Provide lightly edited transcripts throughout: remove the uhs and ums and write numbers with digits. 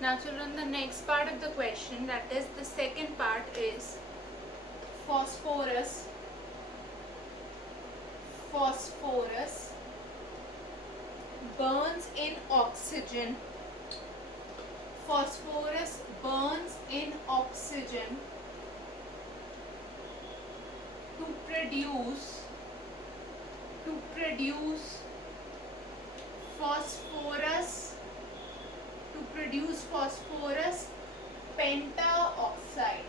Now children, the next part of the question, that is the second part, is phosphorus. Phosphorus burns in oxygen. Phosphorus burns in oxygen to produce phosphorus pentaoxide.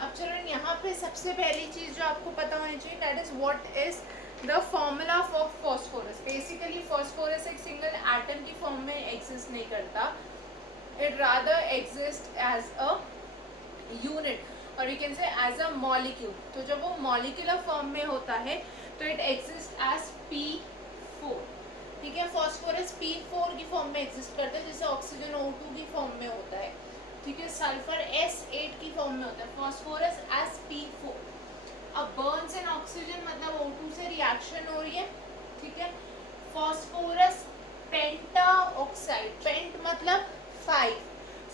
अब चलो यहाँ पे सबसे पहली चीज जो आपको पता होनी चाहिए, that is what is the formula for phosphorus. Basically phosphorus एक सिंगल एटम की फॉर्म में एग्जिस्ट नहीं करता, it rather exist as a unit और you can say as a molecule. तो जब वो मॉलिक्यूलर फॉर्म में होता है तो इट एग्जिस्ट एज P4. ठीक है, फॉस्फोरस P4 की फॉर्म में एग्जिस्ट करता है, जैसे ऑक्सीजन O2 की फॉर्म में होता है. ठीक है, सल्फर S8 की फॉर्म में होता है, फॉस्फोरस एज P4. अब बर्न्स इन ऑक्सीजन मतलब O2 से रिएक्शन हो रही है. ठीक है, फॉस्फोरस पेंटाऑक्साइड, पेंट मतलब 5,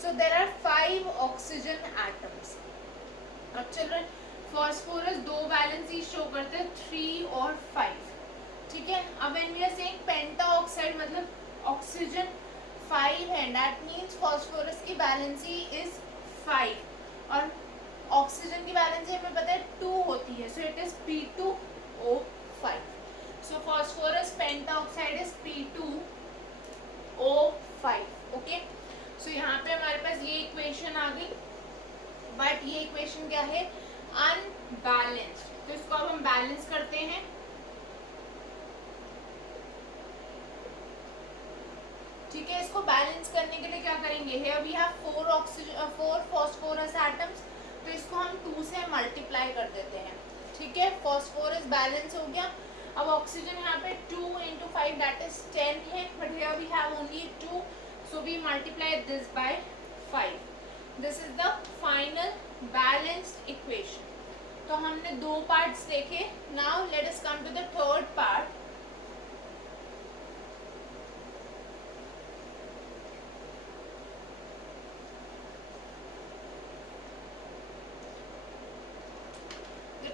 so there are 5 oxygen atoms. अब चिल्ड्रन फॉस्फोरस दो वैलेंसी शो करते हैं, 3 और 5. ठीक है, अब when we are saying pentoxide मतलब ऑक्सीजन 5 है, दैट मीन्स फॉस्फोरस की वैलेंसी इज 5 और ऑक्सीजन की वैलेंसी हमें पता है 2 होती है, so it is P2O5. So phosphorus pentoxide is P2O5. Okay, so यहाँ पे हमारे पास ये इक्वेशन आ गई, बट ये इक्वेशन क्या है, अनबैलेंस्ड. तो इसको अब हम बैलेंस करते हैं. ठीक है, इसको बैलेंस करने के लिए क्या करेंगे, here we have 4 phosphorus atoms, तो इसको हम 2 से मल्टीप्लाई कर देते हैं. ठीक है, फॉस्फोरस बैलेंस हो गया. अब ऑक्सीजन यहाँ पे 2 into 5 दैट इज 10 है, but here we have only 2, so we multiply this by 5. This is the final balanced equation. तो हमने 2 पार्ट्स देखे. Now let us come to the third part.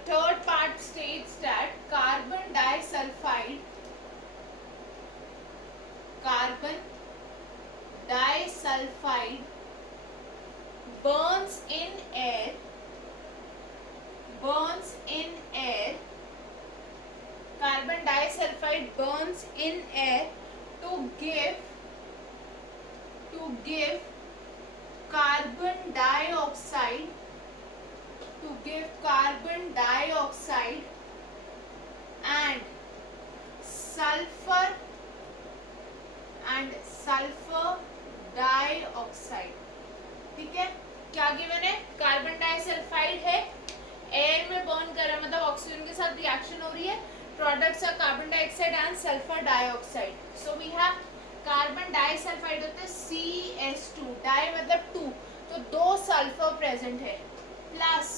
Third part states that carbon disulfide burns in air carbon disulfide burns in air to give carbon dioxide and sulfur dioxide. ठीक है, क्या given है, carbon disulphide है, air में burn कर रहा है, मतलब ऑक्सीजन के साथ रिएक्शन हो रही है, products are carbon dioxide and sulphur dioxide. So we have carbon disulphide होते हैं CS2, डाई मतलब 2, तो 2 सल्फर प्रेजेंट है, plus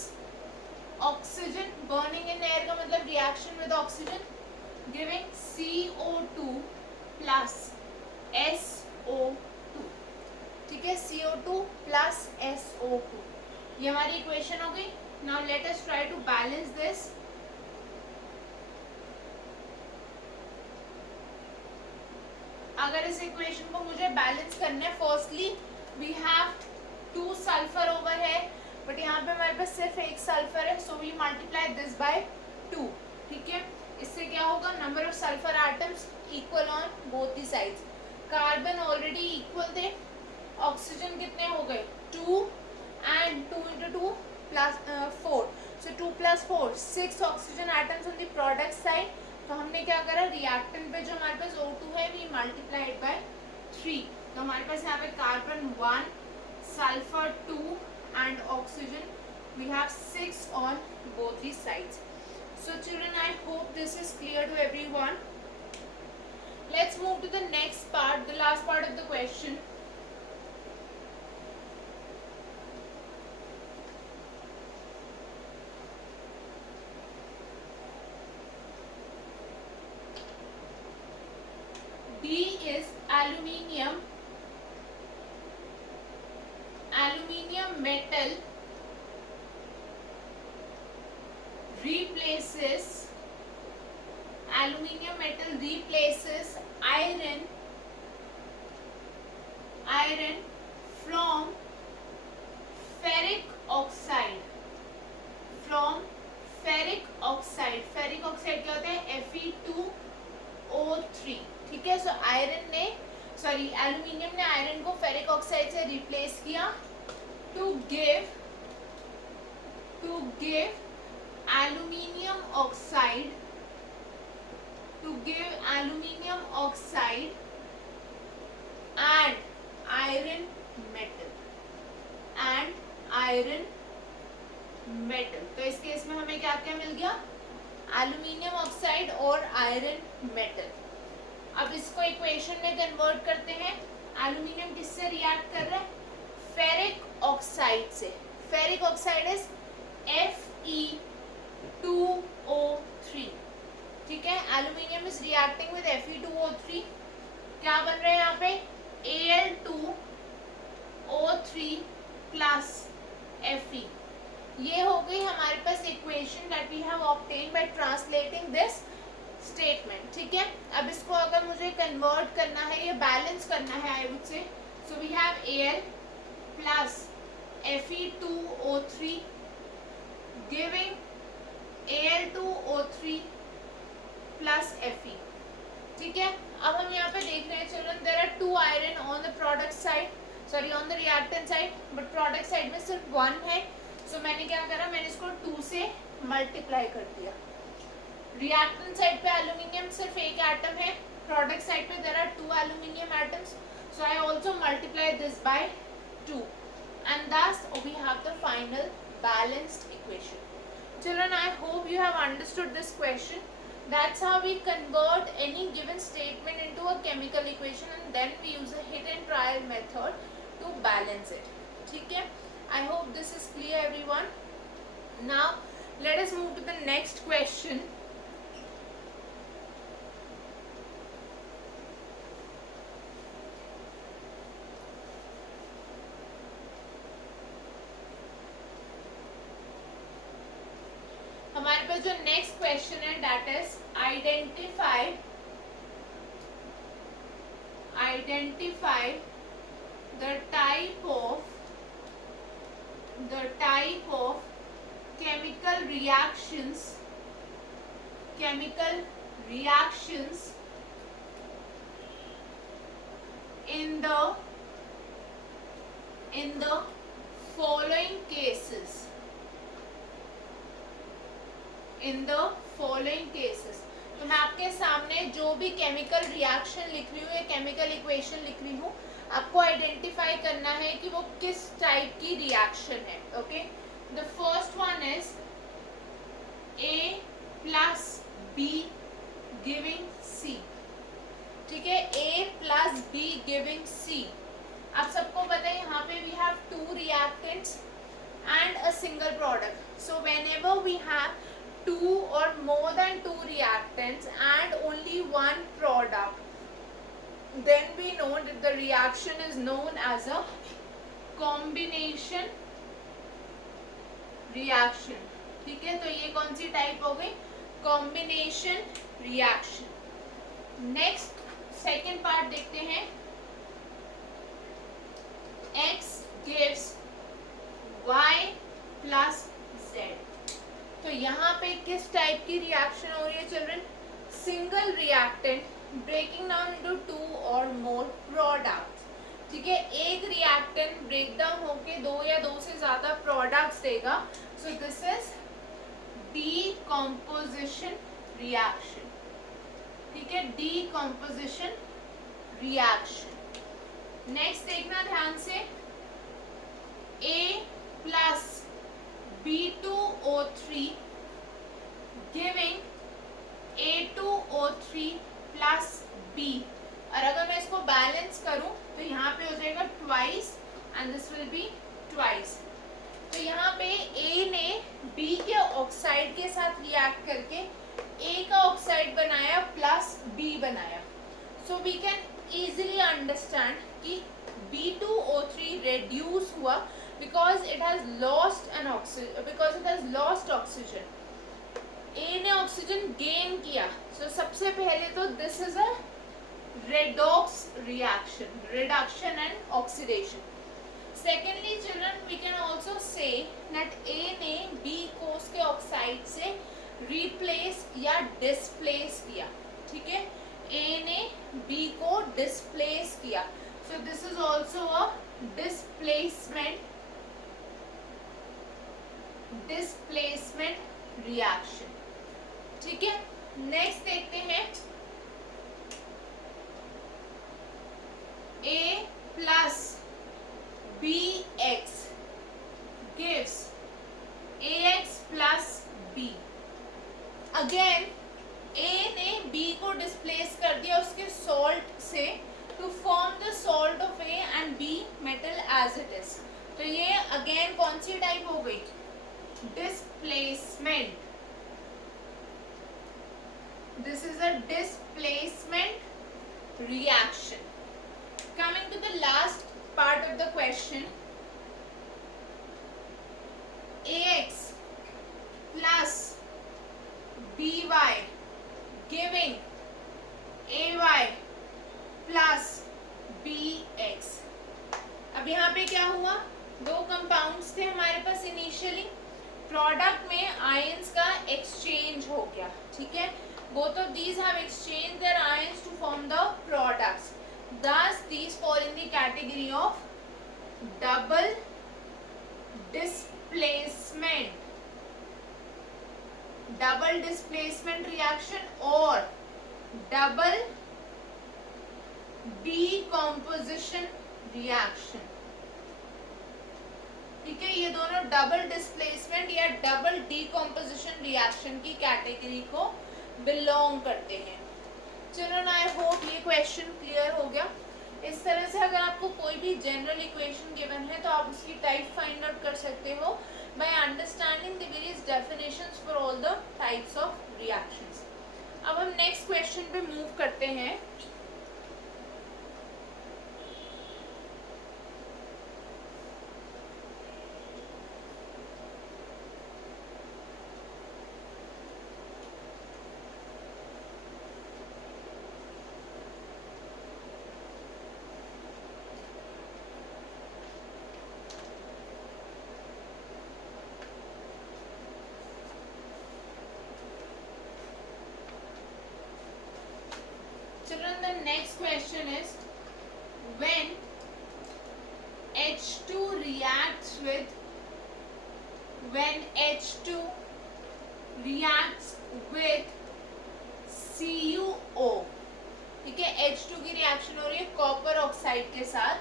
oxygen burning in air का मतलब reaction with oxygen giving CO2 plus SO2. ठीक है, CO2 प्लस SO2, ये हमारी इक्वेशन हो गई. Now let us try to balance this. अगर इस इक्वेशन को मुझे बैलेंस करना है, firstly we have 2 sulphur over है, बट यहाँ पे हमारे पास सिर्फ एक सल्फर है, so we multiply this by 2. ठीक है, इससे क्या होगा, number of sulphur atoms equal on both the sides. Carbon already equal थे, ऑक्सीजन कितने हो गए 2 and 2 into 2 plus 4, so 2 plus 4 6 oxygen atoms on the product side. तो हमने क्या करा, रिएक्टेंट पे जो हमारे पास O2 है वी मल्टीप्लाइड बाय 3. तो हमारे पास यहाँ पे carbon 1, sulphur 2 and oxygen, we have 6 on both the sides. So children, I hope this is clear to everyone. Let's move to the next part, the last part of the question. D is aluminium metal replaces iron from ferric oxide. Ferric oxide क्या होता है? Fe2O3. ठीक है, so aluminium ने iron को ferric oxide से replace किया to give aluminium oxide and iron metal. तो इस केस में हमें क्या क्या मिल गया? एल्यूमिनियम ऑक्साइड और आयरन मेटल. अब इसको इक्वेशन में कन्वर्ट करते हैं. एल्यूमिनियम किससे रिएक्ट कर रहा है? फेरिक ऑक्साइड से. Ferric oxide is Fe2O3. ठीक है, aluminium is reacting with Fe2O3. क्या बन रहा है यहाँ पे? Al2O3 plus Fe. ये हो गई हमारे पास equation that we have obtained by translating this statement. ठीक है, अब इसको अगर मुझे कन्वर्ट करना है या बैलेंस करना है, I would say, so we have Al plus Fe2O3 giving Al2O3 plus Fe. ठीक है, अब हम यहाँ पे देख रहे हैं children, there are 2 iron on the product side, sorry on the reactant side, but product side में सिर्फ 1 है. सो मैंने क्या करा? मैंने इसको 2 से मल्टीप्लाई कर दिया. रिएक्टेंट साइड पे एल्यूमिनियम सिर्फ एक एटम है, प्रोडक्ट साइड पे there are 2 aluminium atoms, so I also multiply this by 2 and thus we have the final balanced equation. Children, I hope you have understood this question. That's how we convert any given statement into a chemical equation, and then we use a hit and trial method to balance it. ठीक है, I hope this is clear everyone. Now let us move to the next question. हमारे पास जो next question है that is identify the type of chemical reactions in the following cases. तो मैं आपके सामने जो भी केमिकल रिएक्शन लिख रही हूँ या केमिकल इक्वेशन लिख रही हूँ, आपको आइडेंटिफाई करना है कि वो किस टाइप की रिएक्शन है. Okay, the first one is A plus B giving C. ठीक है, A plus B giving C. आप सबको पता है यहाँ पे we have 2 reactants and a single product. So whenever we have 2 or more than 2 reactants and only 1 product, then we know that the reaction is known as a combination reaction. ठीक है, तो ये कौन सी टाइप हो गई? Combination reaction. Next second part देखते हैं. X gives Y plus Z. तो यहाँ पे किस टाइप की रिएक्शन हो रही है children? Single reactant breaking down into 2 or more products. ठीक है, एक रिएक्टेंट ब्रेक डाउन होके 2 या 2 से ज्यादा प्रोडक्ट्स देगा. So this is decomposition reaction. ठीक है, डीकम्पोजिशन रिएक्शन. नेक्स्ट देखना ध्यान से. A plus B2O3 giving A2O3 plus B. और अगर मैं इसको बैलेंस करूं तो यहाँ पे हो जाएगा twice and this will be twice. तो यहाँ पे A ने B के ऑक्साइड के साथ रिएक्ट करके A का ऑक्साइड बनाया प्लस B बनाया. सो So we can easily understand कि B2O3 reduce हुआ because it has lost oxygen. A ने ऑक्सीजन गेन किया. So सबसे पहले तो this is a redox reaction, reduction and oxidation. Secondly children, we can also say that A ने B को उसके ऑक्साइड से replace या displace किया. ठीक है, A ने B को displace किया. So this is also a displacement reaction. ठीक है, नेक्स्ट देखते हैं. A plus BX gives AX plus B. Again A ने B को डिस्प्लेस कर दिया उसके सॉल्ट से to form the salt of A and B metal as it is. तो ये अगेन कौन सी टाइप हो गई? Displacement. This is a displacement reaction. Coming to the last part of the question, AX plus BY giving AY plus BX. अब यहाँ पे क्या हुआ? दो कंपाउंड्स थे हमारे पास इनिशियली. प्रोडक्ट में आयंस का एक्सचेंज हो गया. ठीक है, both of these have exchanged their ions to form the products. Thus these fall in the category of double displacement reaction or double decomposition reaction. ठीक है, ये दोनों डबल डिस्प्लेसमेंट या डबल डीकम्पोजिशन रिएक्शन की कैटेगरी को belong करते हैं. Children, I hope ये क्वेश्चन क्लियर हो गया. इस तरह से अगर आपको कोई भी जनरल इक्वेशन गिवन है तो आप उसकी टाइप फाइंड आउट कर सकते हो by understanding the various definitions for all the types of reactions. अब हम नेक्स्ट क्वेश्चन पे मूव करते हैं. Children, the next question is, when H2 reacts with CuO. ठीक है, H2 की रिएक्शन हो रही है कॉपर ऑक्साइड के साथ.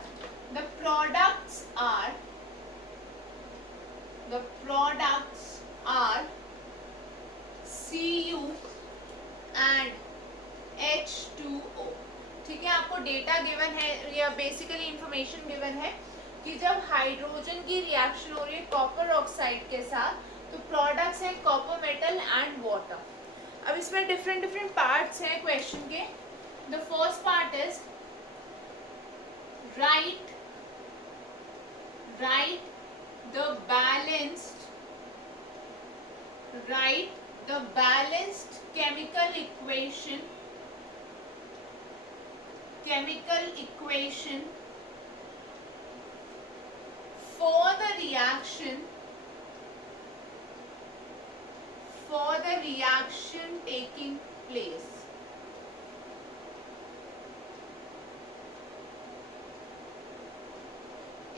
The products are Cu and H2O. ठीक है, आपको डेटा गिवन है या बेसिकली इंफॉर्मेशन गिवन है कि जब हाइड्रोजन की रिएक्शन हो रही है कॉपर ऑक्साइड के साथ तो प्रोडक्ट्स हैं कॉपर मेटल एंड वाटर. अब इसमें डिफरेंट पार्ट्स हैं क्वेश्चन के. The first part is right the balanced chemical equation for the reaction taking place.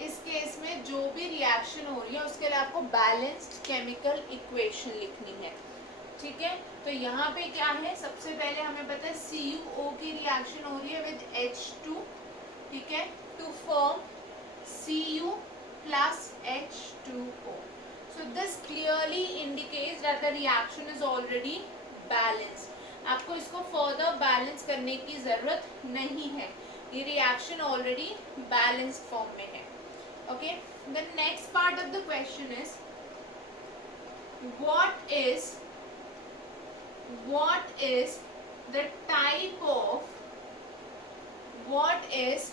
इस केस में जो भी रिएक्शन हो रही है उसके लिए आपको बैलेंस्ड केमिकल इक्वेशन लिखनी है. ठीक है, तो यहाँ पे क्या है, सबसे पहले हमें पता है CuO की रिएक्शन हो रही है विद H2. ठीक है, to form Cu plus H2O. So this clearly indicates that the reaction is already balanced. आपको इसको फर्दर बैलेंस करने की जरूरत नहीं है, ये रिएक्शन ऑलरेडी बैलेंस्ड फॉर्म में है. Okay, the next part of the question is what is the type of what is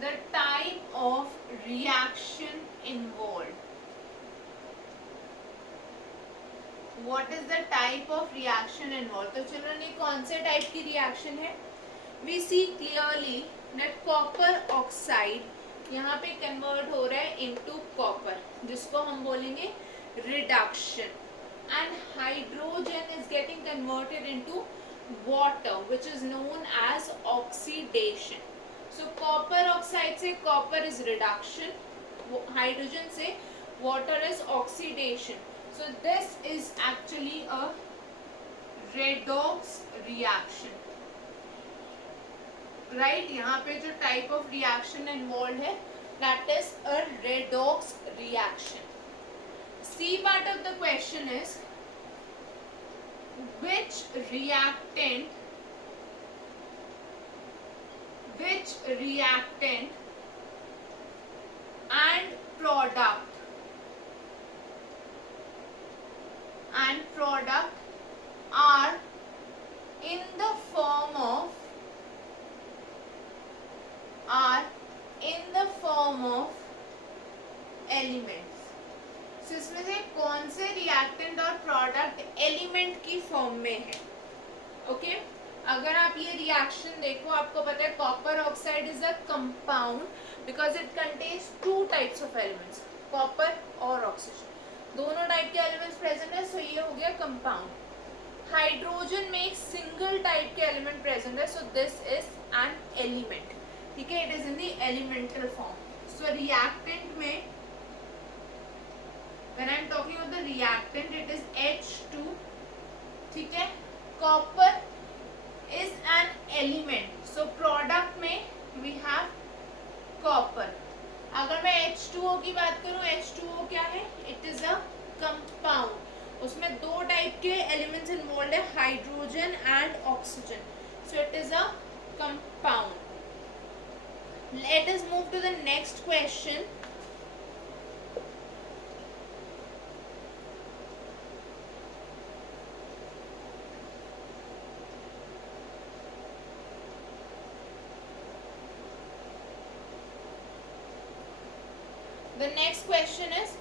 the type of reaction involved? What is the type of reaction involved? तो children ये कौन से type की reaction है? We see clearly that copper oxide यहाँ पे convert हो रहा है into copper, जिसको हम बोलेंगे reduction, and hydrogen is getting converted into water, which is known as oxidation. So copper oxide से copper is reduction, hydrogen से water is oxidation. So this is actually a redox reaction, right? यहाँ पे जो type of reaction involved है, that is a redox reaction. C part of the question is which reactant and product are in the form of elements. So इसमें से कौन से reactant और product element की फॉर्म में है? ओके, अगर आप ये रिएक्शन देखो, आपको पता है copper oxide is a compound because it contains two types of elements, copper और ऑक्सीजन, दोनों टाइप के एलिमेंट्स प्रेजेंट है, सो ये हो गया कंपाउंड. हाइड्रोजन में एक सिंगल टाइप के एलिमेंट प्रेजेंट है, so this is an element. ठीक है, it is in the elemental form. So reactant में when I am talking about the reactant, it is H2. ठीक है, copper is an element, so product में we have copper. अगर मैं H2O की बात करूं, H2O क्या है? It is a compound. उसमें दो टाइप के एलिमेंट्स इन्वॉल्व है, hydrogen and oxygen, so it is a compound. Let us move to the next question. The next question is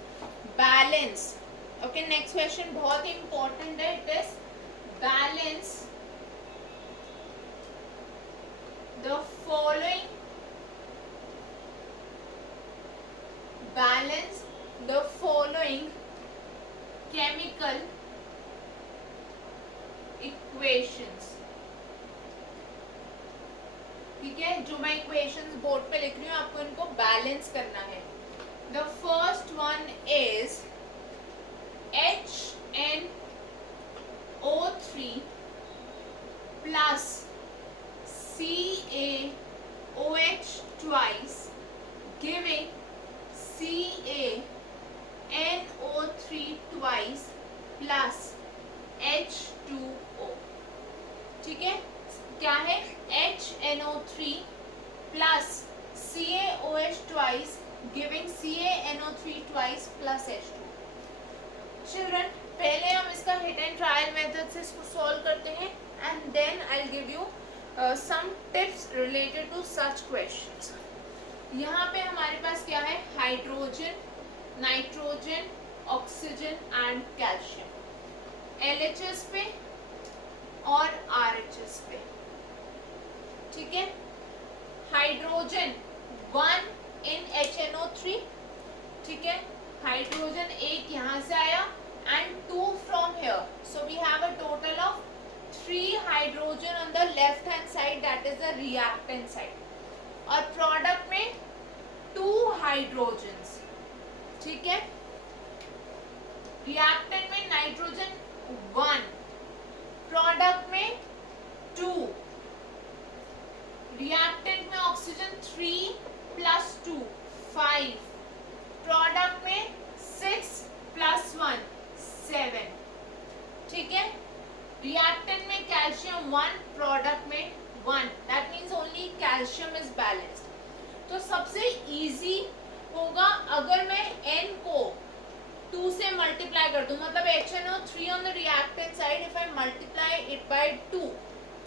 balance. Okay, next question बहुत important है. It is balance the following chemical equations. ठीक है, जो मैं equations board पे लिख रही हूँ, आपको इनको बैलेंस करना है. The first one is HNO3 plus CaOH twice giving CaNO3 twice plus H2O. ठीक है, क्या है? HNO3 plus CaOH twice giving CaNO3 twice plus H2. Children, पहले हम इसका हिट एंड ट्रायल मेथड से इसको सॉल्व करते हैं and then I will give you some tips related to such questions. यहाँ पे हमारे पास क्या है? Hydrogen, nitrogen, oxygen and calcium, LHS पे और RHS पे. ठीक है, हाइड्रोजन 1 in HNO3. ठीक है, हाइड्रोजन एक यहाँ से आया and 2 from here, so we have a total of 3 hydrogen on the left hand side, that is the reactant side. और प्रोडक्ट में 2 hydrogens. ठीक है, रिएक्टेंट में नाइट्रोजन 1, प्रोडक्ट में 2, रिएक्टेंट में ऑक्सीजन 3 plus 2 5, प्रोडक्ट में 6 plus 1 7. ठीक है, रिएक्टेंट में कैल्शियम 1, प्रोडक्ट में 1, that means only calcium is balanced. तो सबसे इजी होगा अगर मैं n को 2 से मल्टीप्लाई कर दूं, मतलब HNO3 on the reactant side if I multiply it by 2.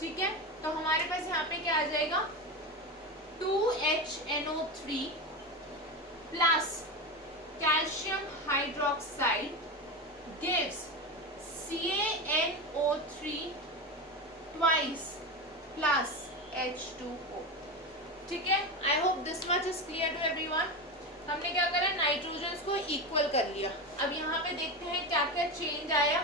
ठीक है, तो हमारे पास यहाँ पे क्या आ जाएगा? HNO3 plus calcium hydroxide gives CaNO3 twice plus H2O. ठीक है, I hope this much is clear to everyone. हमने क्या करा, नाइट्रोजन्स को इक्वल कर लिया. अब यहाँ पे देखते हैं क्या क्या चेंज आया.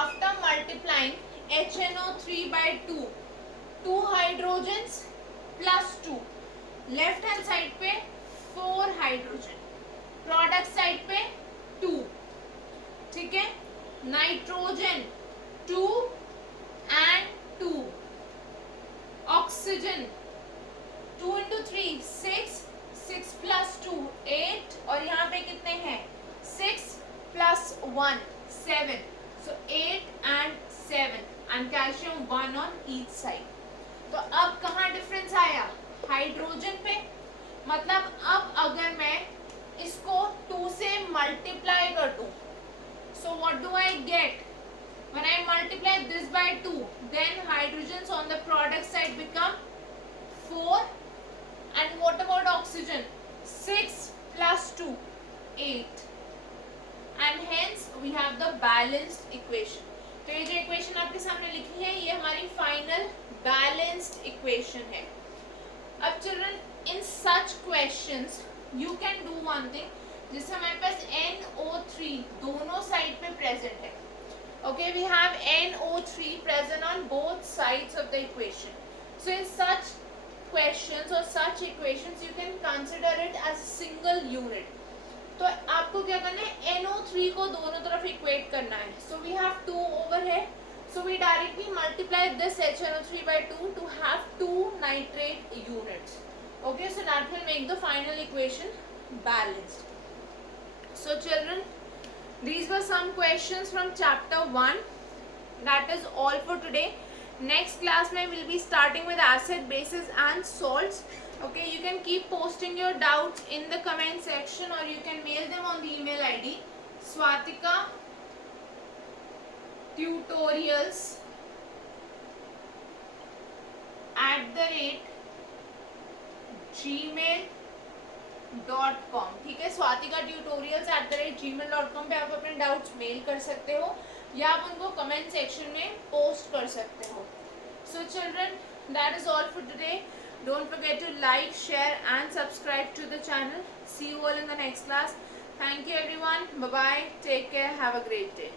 After multiplying HNO3 by 2 hydrogens plus 2, left hand side पे 4 हाइड्रोजन, प्रोडक्ट साइड पे 2. ठीक है, nitrogen 2 and 2, oxygen 2 into 3 6, 6 plus 2 8, और यहाँ पे कितने हैं 6 plus 1 7, so 8 and 7, and calcium 1 on each side. तो अब कहाँ डिफरेंस आया, हाइड्रोजन पे. मतलब अब अगर मैं इसको 2 से मल्टीप्लाई कर दूं, so what do I get? When I multiply this by 2, then hydrogens on the product side become 4, and what about oxygen? 6 plus 2 8, and hence we have the balanced equation. तो ये जो इक्वेशन आपके सामने लिखी है ये हमारी फाइनल बैलेंस्ड इक्वेशन है. अब children, in such questions you can do one thing, जिससे हमारे पास NO3 दोनों साइड पे प्रेजेंट है. Okay, we have NO3 present on both sides of the equation. So in such questions or such equations, you can consider it as a single unit. तो आपको क्या करना है, NO3 को दोनों तरफ इक्वेट करना है. So we have 2 over here. So we directly multiply this HNO3 by 2 to have 2 nitrate units. Okay, so that will make the final equation balanced. So children, these were some questions from chapter 1. That is all for today. Next class mein we'll be starting with acid, bases and salts. Okay, you can keep posting your doubts in the comment section, or you can mail them on the email ID Swatika tutorials @gmail.com. ठीक है, Swatika tutorials @gmail.com पे आप अपने doubts mail कर सकते हो, या आप उनको कमेंट सेक्शन में पोस्ट कर सकते हो. So children, that is all for today. Don't forget to like, share and subscribe to the channel. See you all in the next class. Thank you everyone. Bye bye. Take care. Have a great day.